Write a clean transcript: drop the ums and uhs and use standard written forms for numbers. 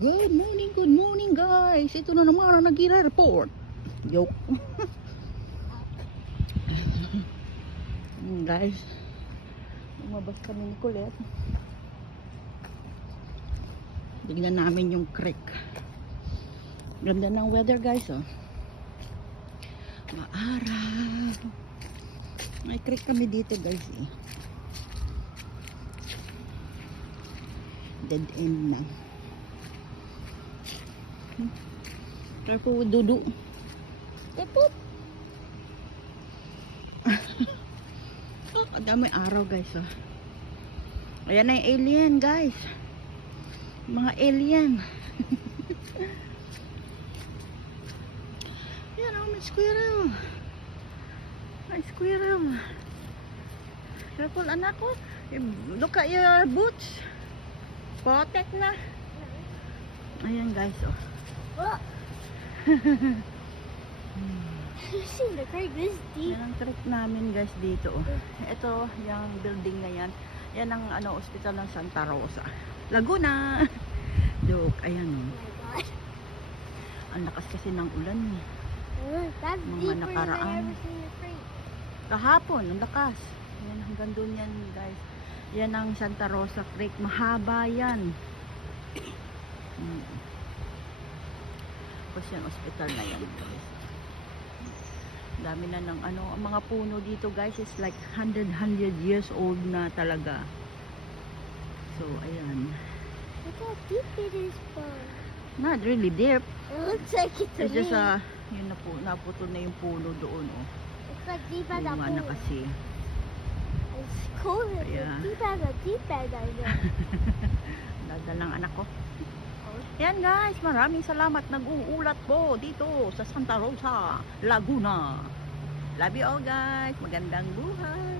Good morning guys. Ito na naman ang nag-report. Joke. Guys, lumabas kami ni Colette. Tignan namin yung creek. Ganda ng weather guys, oh. Maaraw. May creek kami dito guys, eh. Dead end na. Careful with Dudu. Careful. Ang dami araw guys, oh. Ayan na yung alien guys. Mga alien. Ayan, oh, may squirrel. May squirrel. Careful anak ko. Look at your boots. Protect na. Ayan guys, oh. The creek is deep. Yan ang trip namin guys dito, oh. Ito, yung building na yan. Yan ang ospital ng Santa Rosa, Laguna. Joke, ayan, oh. Oh my god. Ang lakas kasi ng ulan, eh. That's Mga deeper than nakaraan. I ever seen the creek. Kahapon, ang lakas. Yan, hanggang doon yan guys. Yan ang Santa Rosa Creek. Mahaba yan. Tapos yung ospital na yan guys. Dami na ng ang mga puno dito guys is like 100 years old na talaga. So ayan. Look how deep it is, Paul. Not really deep. It looks like it's It's just me. yun na po, naputol na yung puno doon, oh. It's like deep as a Luma na pool. kasi. It's cool. It's Yeah. deep as a deep end, I know. Dadalang anak ko. Yan guys, maraming salamat. Nag-uulat po dito sa Santa Rosa, Laguna. Love you all guys. Magandang buhay.